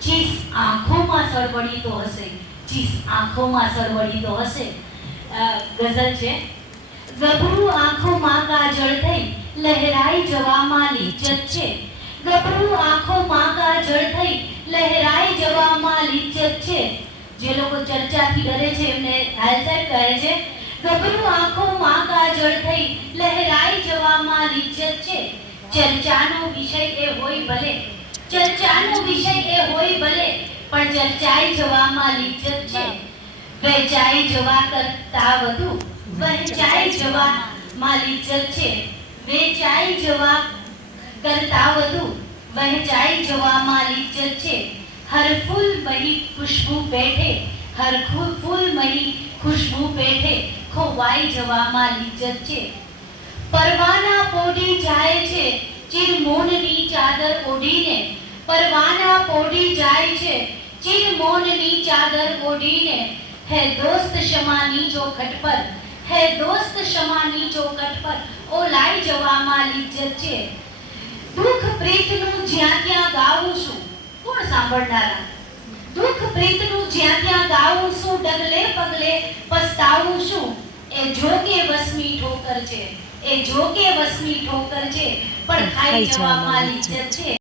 ચીસ આંખોમાં સળવળી તો હશે, ચીસ આંખોમાં સળવળી તો હશે. ગઝલ છે. ગભરું આંખોમાં કાજળ થઈ લહેરાઈ જવામાં લિજ્જત છે. ગભરું આંખોમાં કાજળ થઈ લહેરાઈ જવામાં લિજ્જત છે. જે લોકો ચર્ચાથી ડરે છે એમને હાલ સાહેબ કહે છે ગભરું આંખોમાં કાજળ થઈ લહેરાઈ જવામાં લિજ્જત છે. ચર્ચાનો વિષય એ હોય ભલે, ચર્ચાનો વિષય એ હોય ભલે, પણ ચર્ચાઈ જવામાં લિજ્જત છે. વહેંચાઈ જવા કરતા વધુ વહેંચાઈ જવામાં લિજ્જત છે. વહેંચાઈ જવા કરતા વધુ વહેંચાઈ જવામાં લિજ્જત છે. હર ફૂલ મહી ખુશ્બુ બેઠે, હર ફૂલ મહી ખુશ્બુ બેઠે ખોવાઈ જવામાં લિજ્જત છે. પરવાના પોડી જાય છે ચિરમોનની ચાદર ઓઢીને, પરવાના પોડી જાય છે ચિરમોનની ચાદર ઓઢીને. હે દોસ્ત શમાની ચોખટ પર, હે દોસ્ત શમાની ચોખટ પર ઓલાઈ જવામાં લિજ્જત છે. દુઃખ પ્રીતનું જ્યાં ત્યાં ગાવું છું, કોણ સાંભળનારા? દુઃખ પ્રીતનું જ્યાં ત્યાં ગાવું છું, ડગલે પગલે પસ્તાવું છું. એ જોકે વસમી ઠોકર છે, એ જોકે વસમી ઠોકર છે, પણ ખાઈ જવામાં લિજ્જત છે.